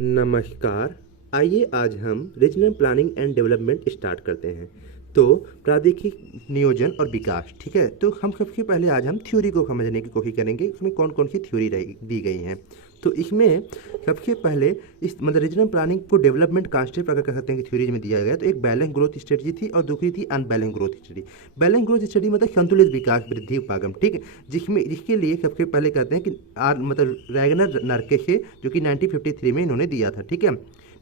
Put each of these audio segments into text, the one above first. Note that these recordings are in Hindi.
नमस्कार। आइए आज हम regional planning and development start करते हैं। तो प्रादेशिक नियोजन और विकास, ठीक है। तो हम सबसे पहले आज हम थ्योरी को समझने की कोशिश करेंगे, इसमें कौन कौन सी थ्योरी दी गई हैं। तो इसमें सबसे पहले इस मतलब रीजनल प्लानिंग को डेवलपमेंट कॉन्सेप्ट अगर कह सकते हैं कि थ्योरीज में दिया गया, तो एक बैलेंस ग्रोथ स्ट्रेटजी थी और दूसरी थी unbalance growth study. Balance growth study मतलब संतुलित विकास वृद्धि उपागम, ठीक है, जिसके लिए सबसे पहले कहते हैं कि मतलब रैगनर नर्केशे जो कि 1953 में इन्होंने दिया था, ठीक है।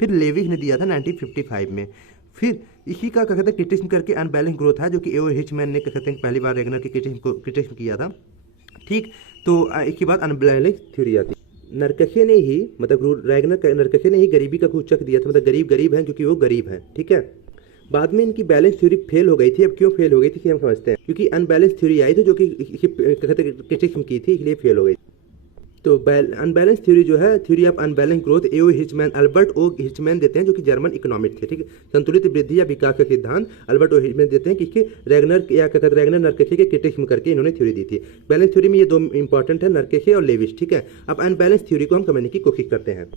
फिर लेविस ने दिया था 1955 में। फिर इसी का कहते हैं क्रिटिसिज्म करके अनबैलेंस ग्रोथ है, जो कि एओ हिचमैन ने कहते हैं पहली बार रैगनर की क्रिटिसिज्म किया था, ठीक। तो इसके बाद अनबैलेंस थ्योरी आती है। नरकशे ने ही मतलब नरकशे ने ही गरीबी का सूचक दिया था, मतलब गरीब गरीब हैं क्योंकि वो गरीब हैं, ठीक है। बाद में इनकी बैलेंस थ्योरी फेल हो गई थी। अब क्यों फेल हो गई थी हम समझते हैं, क्योंकि अनबैलेंस थ्योरी आई थी जो कि क्रिटिसिज्म की थी, इसलिए फेल हो गई। तो अनबैलेंस थ्योरी जो है, theory of unbalance growth A O Hirschman, Albert O Hirschman देते हैं, जो कि जर्मन इकोनॉमिस्ट थे, ठीक है। संतुलित वृद्धि या विकास का सिद्धांत अल्बर्ट ओ हिचमैन देते हैं, कि रैगनर नरकेशे के क्रिटिसिज्म करके इन्होंने थ्योरी दी थी। बैलेंस थ्योरी में ये दो इंपॉर्टेंट है, नरकेशे और लेविस, ठीक है। अब अनबैलेंस थ्योरी को हम समझने की कोशिश करते हैं।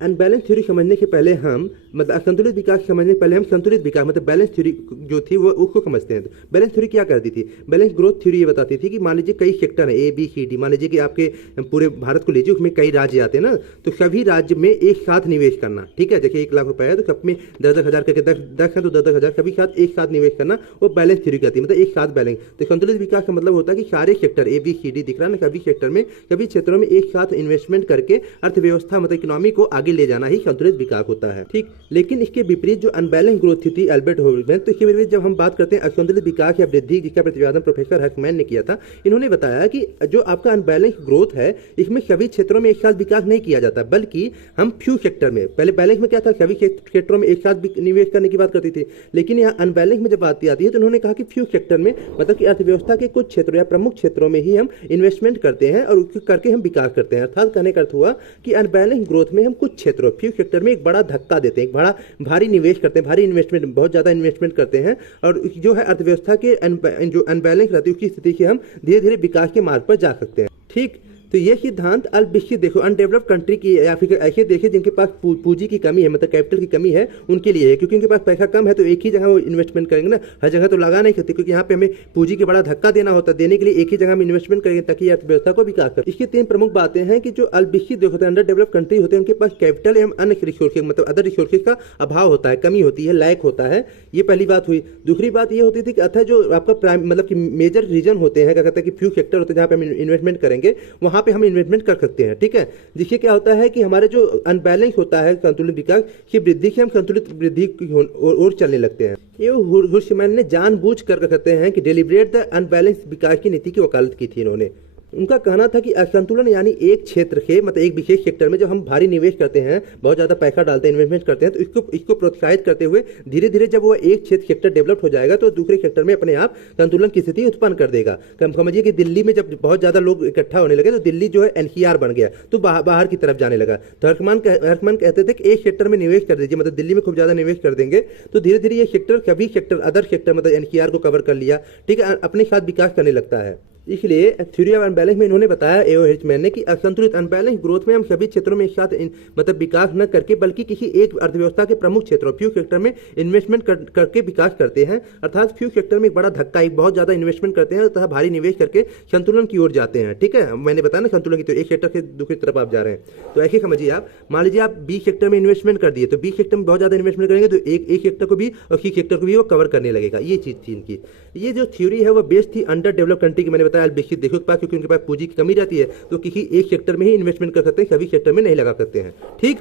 अनबैलेंस थ्योरी समझने के पहले हम मतलब संतुलित विकास समझने के पहले हम संतुलित विकास मतलब बैलेंस थ्योरी जो थी वो उसको समझते हैं। तो बैलेंस थ्योरी क्या करती थी? बैलेंस ग्रोथ थ्योरी ये बताती थी कि मान लीजिए कई सेक्टर है ABCD, मान लीजिए कि आपके पूरे भारत को लीजिए, उसमें कई राज्य आते हैं ना, तो सभी राज्य में एक साथ निवेश करना, ठीक है। जैसे 1 लाख रुपए है तो सब में 10-10 हज़ार करके 10 है तो 10-10 हज़ार सभी साथ एक साथ निवेश करना, वो बैलेंस थ्योरी कहती है, मतलब एक साथ बैलेंस। तो संतुलित विकास का मतलब होता है कि सारे सेक्टर ABCD दिख रहा है ना, सभी सेक्टर में सभी क्षेत्रों में एक साथ इन्वेस्टमेंट करके अर्थव्यवस्था मतलब इकोनॉमी को आगे ले जाना ही संतुलित विकास होता है, ठीक। लेकिन इसके विपरीत जो अनबैलेंस ग्रोथ थी अल्बर्ट होलमैन, तो इसके विपरीत जब हम बात करते हैं असंतुलित विकास या वृद्धि, जिसका प्रतिपादन प्रोफेसर हर्कमैन ने किया था, इन्होंने बताया कि जो आपका अनबैलेंस ग्रोथ है, इसमें सभी क्षेत्रों में एक साथ विकास नहीं किया जाता, बल्कि हम फ्यू सेक्टर में, पहले बैलेंस में क्या था, सभी क्षेत्रों में एक साथ निवेश करने की बात करती थी, लेकिन यहाँ अनबैलेंस में जब बात आती है तो उन्होंने कहा कि फ्यू सेक्टर में मतलब कि अर्थव्यवस्था के कुछ क्षेत्रों या प्रमुख क्षेत्रों में ही हम इन्वेस्टमेंट करते हैं और करके हम विकास करते हैं। अर्थात कहने का अर्थ हुआ कि अनबैलेंस ग्रोथ में हम कुछ क्षेत्रों फ्यू सेक्टर में एक बड़ा धक्का देते हैं, एक बड़ा भारी निवेश करते हैं, भारी इन्वेस्टमेंट, बहुत ज्यादा इन्वेस्टमेंट करते हैं, और जो है अर्थव्यवस्था के जो अनबैलेंस रहती है उसकी स्थिति से हम धीरे धीरे विकास के मार्ग पर जा सकते हैं, ठीक। तो ये सिद्धांत अल्पविकसित देखो अनडेवलप्ड कंट्री की या फिर ऐसे देखे जिनके पास पूंजी की कमी है, मतलब कैपिटल की कमी है, उनके लिए है, क्योंकि उनके पास पैसा कम है तो एक ही जगह वो इन्वेस्टमेंट करेंगे ना, हर जगह तो लगा नहीं सकते, क्योंकि यहाँ पे हमें पूंजी के बड़ा धक्का देना होता है, देने के लिए एक ही जगह हम इन्वेस्टमेंट करेंगे ताकि अर्थव्यवस्था को विकास करें। इसकी 3 प्रमुख बातें हैं कि जो अल्पविकसित देखो अंडर डेवलप्ड कंट्री होते हैं उनके पास कैपिटल एवं अन्य रिसोर्सेज मतलब अदर रिसोर्सेज का अभाव होता है, कमी होती है, लैक होता है, ये पहली बात हुई। दूसरी बात ये होती थी कि अतः जो आपका प्राइम मतलब कि मेजर रीजन होते हैं, क्या कहते हैं कि फ्यू सेक्टर होते हैं जहाँ पे हम इन्वेस्टमेंट करेंगे, वहाँ पे हम इन्वेस्टमेंट कर सकते हैं, ठीक है। जिससे क्या होता है कि हमारे जो अनबैलेंस होता है संतुलित विकास की वृद्धि से हम संतुलित वृद्धि की ओर चलने लगते हैं। ये हुर्शमैन ने जानबूझ कर कहते हैं कि डेलिब्रेट द अनबैलेंस विकास की नीति की वकालत की थी इन्होंने। उनका कहना था कि असंतुलन यानी एक क्षेत्र के मतलब एक विशेष सेक्टर में जब हम भारी निवेश करते हैं, बहुत ज्यादा पैसा डालते हैं, इन्वेस्टमेंट करते हैं, तो इसको प्रोत्साहित करते हुए धीरे धीरे जब वो एक क्षेत्र सेक्टर डेवलप हो जाएगा तो दूसरे सेक्टर में अपने आप संतुलन की स्थिति उत्पन्न कर देगा। कम समझिए कि दिल्ली में जब बहुत ज्यादा लोग इकट्ठा होने लगे तो दिल्ली जो है NCR बन गया, तो बाहर की तरफ जाने लगा। तो हर्कमैन कहते थे कि एक सेक्टर में निवेश कर दीजिए, मतलब दिल्ली में खूब ज्यादा निवेश कर देंगे तो धीरे धीरे ये सेक्टर सभी सेक्टर अदर सेक्टर मतलब NCR को कवर कर लिया, ठीक है, अपने साथ विकास करने लगता है। इसलिए थ्योरी ऑफ अनबैलेंस में इन्होंने बताया एओ हिचमैन ने कि असंतुलित अनबैलेंस ग्रोथ में हम सभी क्षेत्रों में एक साथ मतलब विकास न करके बल्कि किसी एक अर्थव्यवस्था के प्रमुख क्षेत्रों फ्यू सेक्टर में इन्वेस्टमेंट करके विकास करते हैं। अर्थात फ्यू सेक्टर में एक बड़ा धक्का, एक बहुत ज्यादा इन्वेस्टमेंट करते हैं तथा भारी निवेश करके संतुलन की ओर जाते हैं, ठीक है। मैंने बताया ना संतुलन की, तो एक सेक्टर से दूसरी तरफ आप जा रहे हैं। तो ऐसे समझिए आप, मान लीजिए आप B सेक्टर में इन्वेस्टमेंट कर दिए, तो B सेक्टर में बहुत ज्यादा इन्वेस्टमेंट करेंगे तो एक सेक्टर को भी और C सेक्टर को भी वो कवर करने लगेगा। ये चीज थी इनकी। ये जो थ्योरी है वो बेस्ड थी अंडर डेवलप कंट्री की, मैंने बताया विकसित देखो, क्योंकि उनके पास पूंजी की कमी रहती है तो किसी एक सेक्टर में ही इन्वेस्टमेंट कर सकते हैं, सभी सेक्टर में नहीं लगा सकते हैं, ठीक।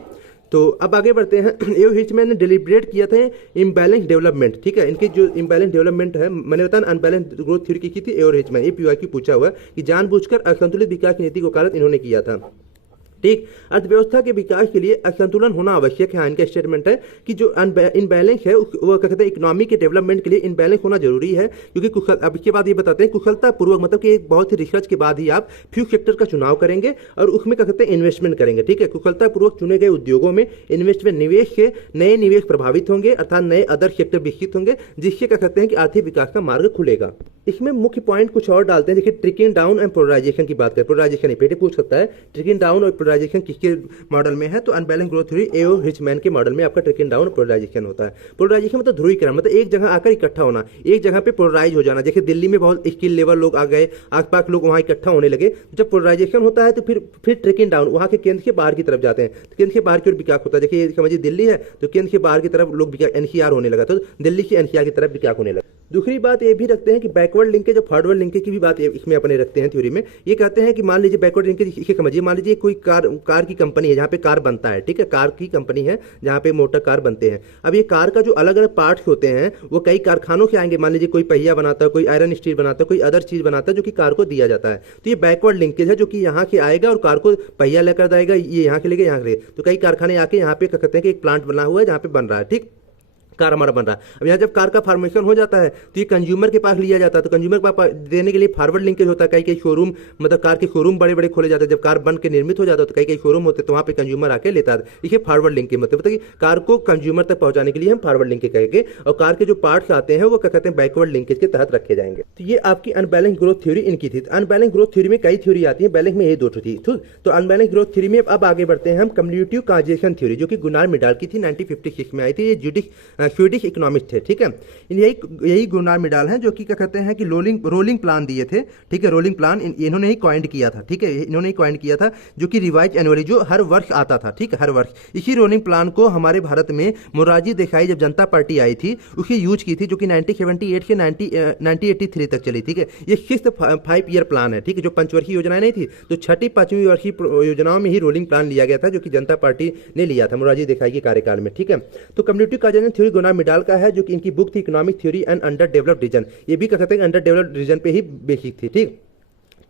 तो अब आगे बढ़ते हैं। एओ हिचमैन ने डेलिब्रेट किया था इम्बैलेंस डेवलपमेंट, ठीक है। इनकी जो इम्बैलेंस डेवलपमेंट है, मैंने बताया अनबैलेंस ग्रोथ थ्योरी की थी एओ हिचमैन, ये PYQ पूछा हुआ कि जानबूझकर असंतुलित विकास की नीति को वकालत इन्होंने किया था, ठीक। अर्थव्यवस्था के विकास के लिए असंतुलन होना आवश्यक है। इनका स्टेटमेंट है कि जो इनबैलेंस है वो कहते हैं इकोनॉमी के डेवलपमेंट के लिए इनबैलेंस होना जरूरी है, क्योंकि अब इसके बाद ये बताते हैं कुशलता पूर्वक मतलब कि एक बहुत ही रिसर्च के बाद ही आप फ्यू सेक्टर का चुनाव करेंगे और उसमें क्या कहते हैं इन्वेस्टमेंट करेंगे, ठीक है। कुशलता पूर्वक चुने गए उद्योगों में इन्वेस्टमेंट निवेश से नए निवेश प्रभावित होंगे, अर्थात नए अदर सेक्टर विकसित होंगे, जिससे क्या कहते हैं कि आर्थिक विकास का मार्ग खुलेगा। इसमें मुख्य पॉइंट कुछ और डालते हैं। देखिए ट्रिकलिंग डाउन एंड पोलराइजेशन की बात करें, पोलराइजेशन नहीं, पेटे पूछ सकता है ट्रिकलिंग डाउन और पोलराइजेशन किसके मॉडल में है, तो अनबैलेंस ग्रोथ थ्योरी एओ रिचमैन के मॉडल में आपका ट्रिकलिंग डाउन और पोलराइजेशन होता है। पोलराइजेशन मतलब ध्रुवीकरण, मतलब एक जगह आकर इकट्ठा होना, एक जगह पे पोलराइज हो जाना। जैसे दिल्ली में बहुत स्किल लेवल लोग आ गए, आसपास लोग वहाँ इकट्ठा होने लगे। जब पोलराइजेशन होता है तो फिर ट्रिकलिंग डाउन, वहाँ के केंद्र के बाहर की तरफ जाते हैं, तो केंद्र के बाहर की ओर विकास होता है। देखिए समझिए दिल्ली है तो केंद्र के बाहर की तरफ लोग एनसीआर होने लगा, तो दिल्ली से एनसीआर की तरफ विकास होने लगा। दूसरी बात ये भी रखते हैं कि बैकवर्ड लिंकेज और फॉरवर्ड लिंकेज की भी बात इसमें अपने रखते हैं थ्योरी में। ये कहते हैं कि मान लीजिए बैकवर्ड लिंकेज इसे समझिए, मान लीजिए कोई कार की कंपनी है जहाँ पे कार बनता है, ठीक है, कार की कंपनी है जहाँ पे मोटर कार बनते हैं। अब ये कार का जो अलग अलग पार्ट्स होते हैं वो कई कारखानों से आएंगे। मान लीजिए कोई पहिया बनाता है, कोई आयरन स्टील बनाता है, कोई अदर चीज बनाता है जो कि कार को दिया जाता है। तो ये बैकवर्ड लिंकेज है जो कि यहाँ से आएगा और कार को पहिया लेकर जाएगा, ये यहाँ से लेके यहाँ से। तो कई कारखाने आके यहाँ पे कहते हैं कि एक प्लांट बना हुआ है जहाँ पे बन रहा है, ठीक, कार हमारा बन रहा है। अब यहाँ जब कार का फॉर्मेशन हो जाता है तो ये कंज्यूमर के पास लिया जाता है, तो कंज्यूमर के पास देने के लिए फॉरवर्ड लिंकेज होता है। कई कई शोरूम, मतलब कार के शोरूम बड़े बड़े खोले जाते हैं। जब कार बन के निर्मित हो जाता है तो कई कई शोरूम होते हैं, तो वहाँ पे कंज्यूमर आके लेता है। इसे फॉरवर्ड लिंकेज मतलब कि कार को कंज्यूमर तक पहुंचाने के लिए हम फॉरवर्ड लिंकेज कहेंगे, और कार के जो पार्ट्स आते हैं वो क्या कहते हैं बैकवर्ड लिंकेज के तहत रखे जाएंगे। तो ये आपकी अनबैलेंस ग्रोथ थ्योरी इनकी थी। अनबैलेंस ग्रोथ थ्योरी में कई थ्योरी आती है, बैलेंस में ये दो थी। तो अनबैलेंस ग्रोथ थ्योरी में अब आगे बढ़ते हैं हम कम्युनिटिव काजेशन थ्योरी, जो कि गुनार मिडाल की थी, 1956 में आई थी। ये स्वीडिश इकोनॉमिस्ट थे, ठीक है। यही गुनार मिडाल हैं जो कि क्या कहते हैं कि रोलिंग प्लान दिए थे, ठीक है, रोलिंग प्लान इन्होंने ही कॉइंड किया था, ठीक है, इन्होंने ही कॉइंड किया था, जो कि रिवाइज एनुअली, जो हर वर्ष आता था, ठीक है, हर वर्ष। इसी रोलिंग प्लान को हमारे भारत में मोरारजी देसाई जब जनता पार्टी आई थी उसे यूज की थी, जो कि 1978 से 1983 तक चली, ठीक है। ये 6th 5 ईयर प्लान है, ठीक है, जो पंचवर्षीय योजनाएं नहीं थी, तो छठी 5वीं वर्षीय योजनाओं में ही रोलिंग प्लान लिया गया था, जो कि जनता पार्टी ने लिया था मोरारजी देसाई के कार्यकाल में, ठीक है। तो cumulative causation theory Gunnar Myrdal का है, जो कि इनकी बुक थी economic theory and underdeveloped region. ये भी कह सकते हैं अंडर डेवलप्ड रीजन पे ही बेसिक थी, ठीक।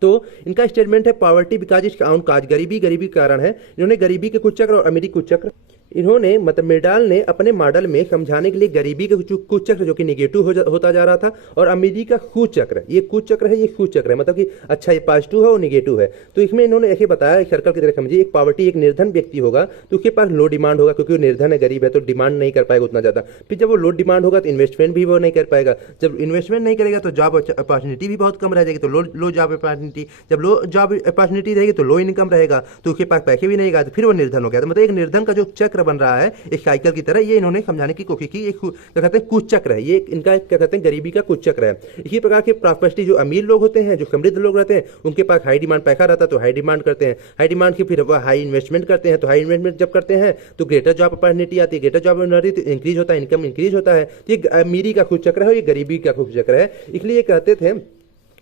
तो इनका स्टेटमेंट है पावर्टी बिकॉज इट्स ओन काज, गरीबी के कारण है। इन्होंने गरीबी के कुछ चक्र और अमीरी कुछ चक्र, इन्होंने मतलब मिडाल ने अपने मॉडल में समझाने के लिए गरीबी के कुछ चक्र जो कि निगेटिव होता जा रहा था, और अमीरी का कुछ चक्र, ये कुछ चक्र है, ये कुछ चक्र है, मतलब कि अच्छा ये पॉजिटिव है और निगेटिव है। तो इसमें इन्होंने ऐसे बताया, एक सर्कल की तरह समझिए, एक पॉवर्टी, एक निर्धन व्यक्ति होगा तो उसके पास लो डिमांड होगा, क्योंकि वो निर्धन है, गरीब है, तो डिमांड नहीं कर पाएगा उतना ज्यादा। फिर जब वो लो डिमांड होगा तो इन्वेस्टमेंट भी वो नहीं कर पाएगा। जब इन्वेस्टमेंट नहीं करेगा तो जॉब अपॉर्चुनिटी भी बहुत कम रह जाएगी, तो लो जॉब अपॉर्चुनिटी। जब लो जॉब अपॉर्चुनिटी रहेगी तो लो इनकम रहेगा, तो उसके पास पैसे भी नहीं आएगा, तो फिर वो निर्धन हो गया। तो मतलब एक निर्धन का जो चक्र बन रहा है एक साइकिल की तरह, ये इन्होंने समझाने की कोशिश की। एक क्या कहते हैं कुछ चक्र है, ये इनका क्या कहते हैं गरीबी का कुछ चक्र है। इसी प्रकार के प्रॉपर्टी, जो अमीर लोग होते हैं, जो समृद्ध लोग रहते हैं, उनके पास हाई डिमांड पैसा रहता है तो हाई डिमांड करते हैं, हाई डिमांड की फिर वह हाई इन्वेस्टमेंट करते हैं, तो हाई इन्वेस्टमेंट जब करते हैं तो ग्रेटर जॉब अपॉर्चुनिटी आती है, ग्रेटर जॉब अपॉर्चुनिटी तो इंक्रीज होता है, इनकम इंक्रीज होता है। तो ये अमीरी का कुछ चक्र है, ये गरीबी का कुछ चक्र है। इसलिए कहते थे,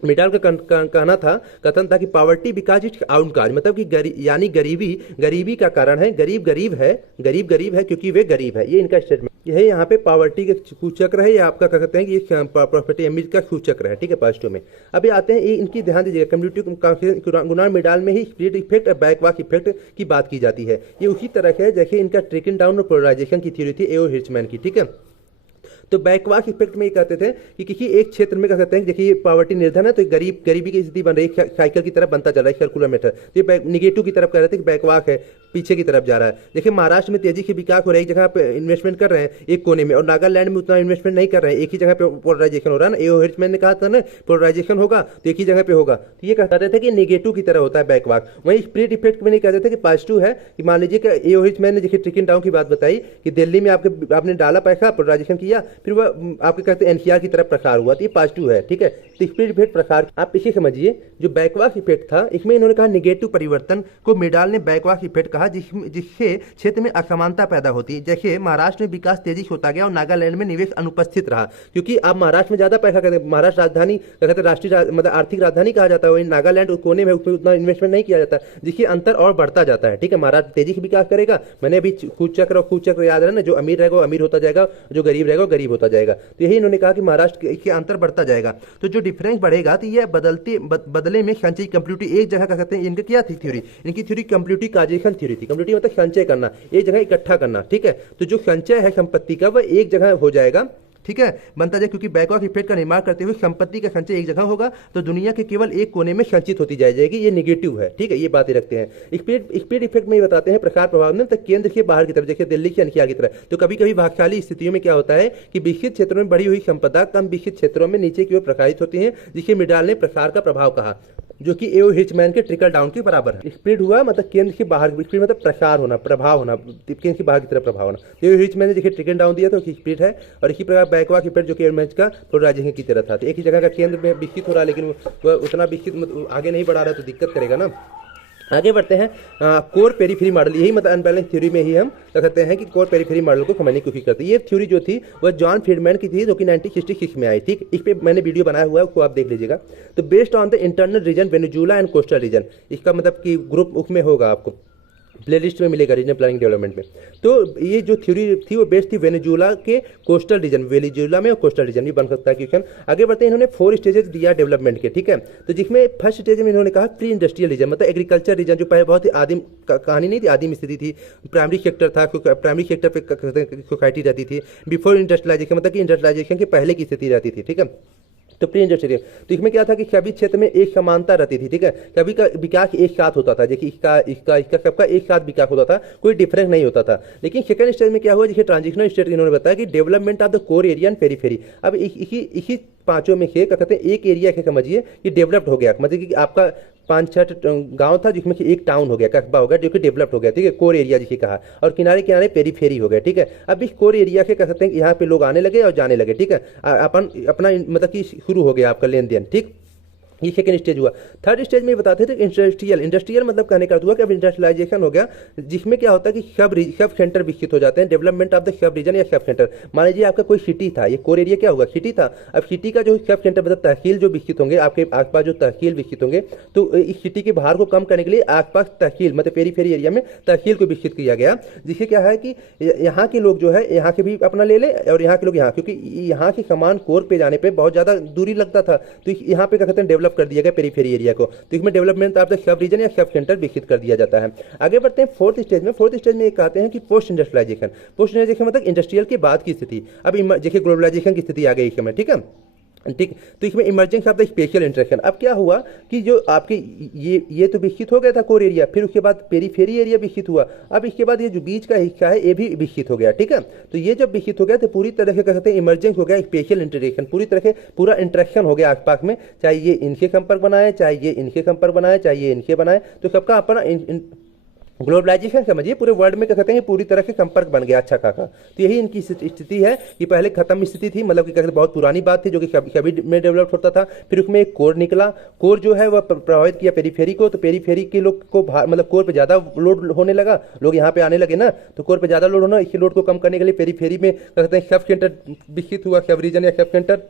मिडाल का कहना था, कथन था कि पावर्टी बिकॉज इट्स आउन काज, मतलब कि यानी गरीबी का कारण है, गरीब गरीब है क्योंकि वे गरीब है। ये इनका स्टेटमेंट, यही यहाँ पे पावर्टी का सूचक्र है, ये आपका क्या कहते हैं कि ये प्रॉपर्टी अमीर का सूचक्र है, ठीक है, पॉजिटिव में। अभी आते हैं, ये इनकी ध्यान दीजिएगा, कम्युनिटी गुनार मिडाल में ही स्प्लिट इफेक्ट और बैकवॉक इफेक्ट की बात की जाती है। ये उसी तरह है जैसे इनका ट्रिकल डाउन और पोलराइजेशन की थ्योरी थी एओ रिचमैन की, ठीक है। तो बैकवॉक इफेक्ट में ये कहते थे कि किसी एक क्षेत्र में क्या कहते हैं, देखिए पावर्टी निर्धन है तो गरीबी की स्थिति बन रही है, साइकिल की तरफ बनता चल रहा है, सर्कुलर मेथड। तो ये निगेटिव की तरफ कह रहे थे कि बैकवॉक है, पीछे की तरफ जा रहा है। देखिए महाराष्ट्र में तेजी से विकास हो रहा है, एक जगह पे इन्वेस्टमेंट कर रहे हैं एक कोने में, और नागालैंड में उतना इन्वेस्टमेंट नहीं कर रहे हैं, एक ही जगह पे पोलराइजेशन हो रहा है ना। एओ रिचमैन ने कहा था ना पोलराइजेशन होगा तो एक ही जगह पे होगा, तो ये कहते थे कि नेगेटिव की तरह होता है बैकवॉक। वहीं स्प्लिट इफेक्ट में नहीं कहते थे कि पॉजिटिव है, कि मान लीजिए कि एओ रिचमैन ने देखिए ट्रिकल डाउन की बात बताई कि दिल्ली में आपने डाला पैसा, पोलराइजेशन किया, फिर वह आपके कहते हैं एनसीआर की तरफ प्रसार हुआ, तो ये पॉजिटिव है, ठीक है। तो स्प्लिट इफेक्ट प्रसार, आप इसे समझिए। जो बैकवॉक इफेक्ट था, इसमें इन्होंने कहा नेगेटिव परिवर्तन को मिडाल ने बैकवॉक इफेक्ट कहा, जिससे क्षेत्र में असमानता पैदा होती है। जैसे महाराष्ट्र में विकास तेजी से होता गया और नागालैंड में निवेश अनुपस्थित रहा, क्योंकि आप महाराष्ट्र में ज्यादा पैसा कहते हैं, महाराष्ट्र राजधानी कहते हैं, राष्ट्रीय मतलब आर्थिक राजधानी कहा जाता है, वही नागालैंड कोने में उसमें उतना इन्वेस्टमेंट नहीं किया जाता, जिससे अंतर और बढ़ता जाता है, ठीक है। महाराष्ट्र तेजी से विकास करेगा, मैंने अभी कुछ चक्र याद रहा ना, जो अमीर रहेगा वो अमीर होता जाएगा, जो गरीब रहेगा वो गरीब होता जाएगा। तो यही इन्होंने कहा कि महाराष्ट्र के अंतर बढ़ता जाएगा, तो जो डिफरेंस बढ़ेगा तो ये बदले में संचय कंप्यूटिव एक जगह का कहते हैं, इनकी क्या थी थ्योरी, इनकी थ्योरी कंप्यूटिव काजेशन थ्योरी थी। कंप्यूटिव मतलब संचय करना, एक जगह इकट्ठा करना, ठीक है। तो जो संचय है संपत्ति का वह एक जगह हो जाएगा, ठीक है, बनता जाए, क्योंकि बैकवॉक इफेक्ट का निर्माण करते हुए संपत्ति का संचय एक जगह होगा तो दुनिया के केवल एक कोने में संचित होती जाएगी, ये नेगेटिव है। ठीक है, ये बातें रखते हैं। स्पीड इफेक्ट में ये बताते हैं प्रसार प्रभाव में, तो केंद्र के बाहर की तरफ, जैसे दिल्ली के एनसीआर की तरफ। तो कभी कभी भाग्यशाली स्थितियों में क्या होता है कि विकसित क्षेत्रों में बढ़ी हुई संपदा कम विकसित क्षेत्रों में नीचे की ओर प्रसारित होती है, जिसे मिडाल ने प्रसार का प्रभाव कहा, जो कि एओ हिचमैन के ट्रिकल डाउन के बराबर है। स्प्रेड हुआ मतलब केंद्र के बाहर, स्प्रेड मतलब प्रसार होना, प्रभाव होना, केंद्र के बाहर की तरफ प्रभाव होना। एओ हिचमैन ने देखिए ट्रिकल डाउन दिया तो स्प्रेड है, और इसी प्रकार बैकवॉक इफेक्ट जो कि एयरमैच का पोलराइजेशन की तरह था। तो एक ही जगह का केंद्र में विकसित हो रहा है लेकिन वह उतना विकसित आगे नहीं बढ़ा रहा तो दिक्कत करेगा ना। आगे बढ़ते हैं कोर पेरीफेरी मॉडल, यही मतलब अनबैलेंस थ्योरी में ही हम कहते हैं कि कोर पेरीफेरी मॉडल को समझने की कोशिश करते हैं। ये थ्योरी जो थी वह जॉन फ्रीडमैन की थी, जो कि 1966 में आई। ठीक, इस पे मैंने वीडियो बनाया हुआ है, उसको आप देख लीजिएगा। तो based on the internal region Venezuela and coastal region, इसका मतलब कि ग्रुप उसमें होगा, आपको प्लेलिस्ट में मिलेगा रीजनल प्लानिंग डेवलपमेंट में। तो ये जो थ्योरी थी वो बेस्ड थी वेनेजुला के कोस्टल रीजन, वेनेजुला में और कोस्टल रीजन भी बन सकता है क्वेश्चन। आगे बढ़ते हैं, इन्होंने 4 स्टेजेस दिया डेवलपमेंट के। ठीक है, तो जिसमें फर्स्ट स्टेज में इन्होंने कहा प्री इंडस्ट्रियल रीजन, मतलब एग्रीकल्चर रीजन, जो पहले बहुत ही आदिम कहानी नहीं थी, आदिम स्थिति थी, प्राइमरी सेक्टर था, प्राइमरी सेक्टर पे सोसाइटी रहती थी। बिफोर इंडस्ट्रियलाइजेशन मतलब कि इंडस्ट्रियलाइजेशन के पहले की स्थिति रहती थी। ठीक है, तो प्री इंडस्ट्रियल, तो इसमें क्या था कि सभी क्षेत्र में एक समानता रहती थी। ठीक है, सभी का विकास एक साथ होता था, जैसे इसका सबका एक साथ विकास होता था, कोई डिफरेंस नहीं होता था। लेकिन सेकंड स्टेज में क्या हुआ, जैसे ट्रांजिशनल स्टेज इन्होंने बताया कि development of the core area and periphery. अब इसी पांचों में से क्या कहते हैं, एक एरिया के समझिए कि डेवलप्ड हो गया, मतलब कि आपका 5-6 गांव था जिसमें से एक टाउन हो गया, कस्बा हो गया, जो कि डेवलप्ड हो गया। ठीक है, कोर एरिया जिसे कहा, और किनारे किनारे पेरीफेरी हो गया। ठीक है, अब इस कोर एरिया के कह सकते हैं यहाँ पे लोग आने लगे और जाने लगे। ठीक है, अपना मतलब कि शुरू हो गया आपका लेन देन। ठीक, ये सेकंड स्टेज हुआ। थर्ड स्टेज में बताते थे इंडस्ट्रियल मतलब कहने का अर्थ हुआ कि अब इंडस्ट्रियलाइजेशन हो गया, जिसमें क्या होता है कि सब सेंटर विकसित हो जाते हैं, development of the sub region या सब सेंटर। मान लीजिए आपका कोई सिटी था, ये कोर एरिया क्या होगा, सिटी था। अब सिटी का जो सब सेंटर मतलब तहसील जो विकसित होंगे, आपके आसपास जो तहसील विकसित होंगे, तो इस सिटी के बाहर को कम करने के लिए आसपास तहसील मतलब पेरीफेरी एरिया में तहसील को विकसित किया गया, जिससे क्या है कि यहाँ के लोग जो है यहाँ के भी अपना ले ले और यहाँ के लोग यहाँ, क्योंकि यहाँ के समान कोर पे जाने पर बहुत ज़्यादा दूरी लगता था, तो यहाँ पे क्या कहते हैं डेवलप कर दिया गया पेरीफेरी एरिया को। तो इसमें development of the sub region या सब सेंटर विकसित कर दिया जाता है। आगे बढ़ते हैं फोर्थ स्टेज में। फोर्थ स्टेज में एक कहते हैं कि पोस्ट इंडस्ट्रियलाइजेशन। पोस्ट इंडस्ट्रियलाइजेशन मतलब इंडस्ट्रियल के बाद की स्थिति। अब देखिए ग्लोबलाइजेशन की स्थिति आ गई इस समय। ठीक है, ठीक, तो इसमें emerging of the special interaction. अब क्या हुआ कि जो आपके ये तो विकसित हो गया था कोर एरिया, फिर उसके बाद पेरीफेरी एरिया विकसित हुआ। अब इसके बाद ये जो बीच का हिस्सा है ये भी विकसित हो गया। ठीक है, तो ये जब विकसित हो गया तो पूरी तरह से कहते हैं इमर्जिंग हो गया स्पेशल इंटरेक्शन, पूरी तरह से पूरा इंटरेक्शन हो गया आसपास में, चाहे ये इनके संपर्क बनाए, चाहे ये इनके संपर्क बनाए, चाहे ये इनके बनाए, तो सबका अपना ग्लोबलाइजेशन समझिए पूरे वर्ल्ड में क्या कहते हैं पूरी तरह से संपर्क बन गया अच्छा खासा। तो यही इनकी स्थिति है कि पहले खत्म स्थिति थी, मतलब कि कहते हैं बहुत पुरानी बात थी जो कि सभी में डेवलप होता था। फिर उसमें एक कोर निकला, कोर जो है वह प्रभावित किया पेरीफेरी को, तो पेरीफेरी के लोग को मतलब कोर पे ज्यादा लोड होने लगा, लोग यहाँ पे आने लगे ना, तो कोर पे ज्यादा लोड होना, इसी लोड को कम करने के लिए पेरीफेरी में कहते हैं सब सेंटर विकसित हुआ, सब रीजन या सब सेंटर।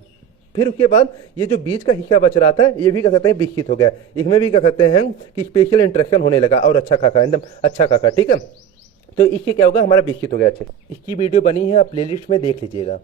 फिर उसके बाद ये जो बीच का हिस्सा बच रहा था ये भी क्या कहते हैं विकसित हो गया, इसमें भी क्या कहते हैं कि स्पेशल इंटरेक्शन होने लगा और अच्छा खाका एकदम अच्छा खाका। ठीक है, तो इससे क्या होगा हमारा विकसित हो गया। अच्छे, इसकी वीडियो बनी है, आप प्लेलिस्ट में देख लीजिएगा।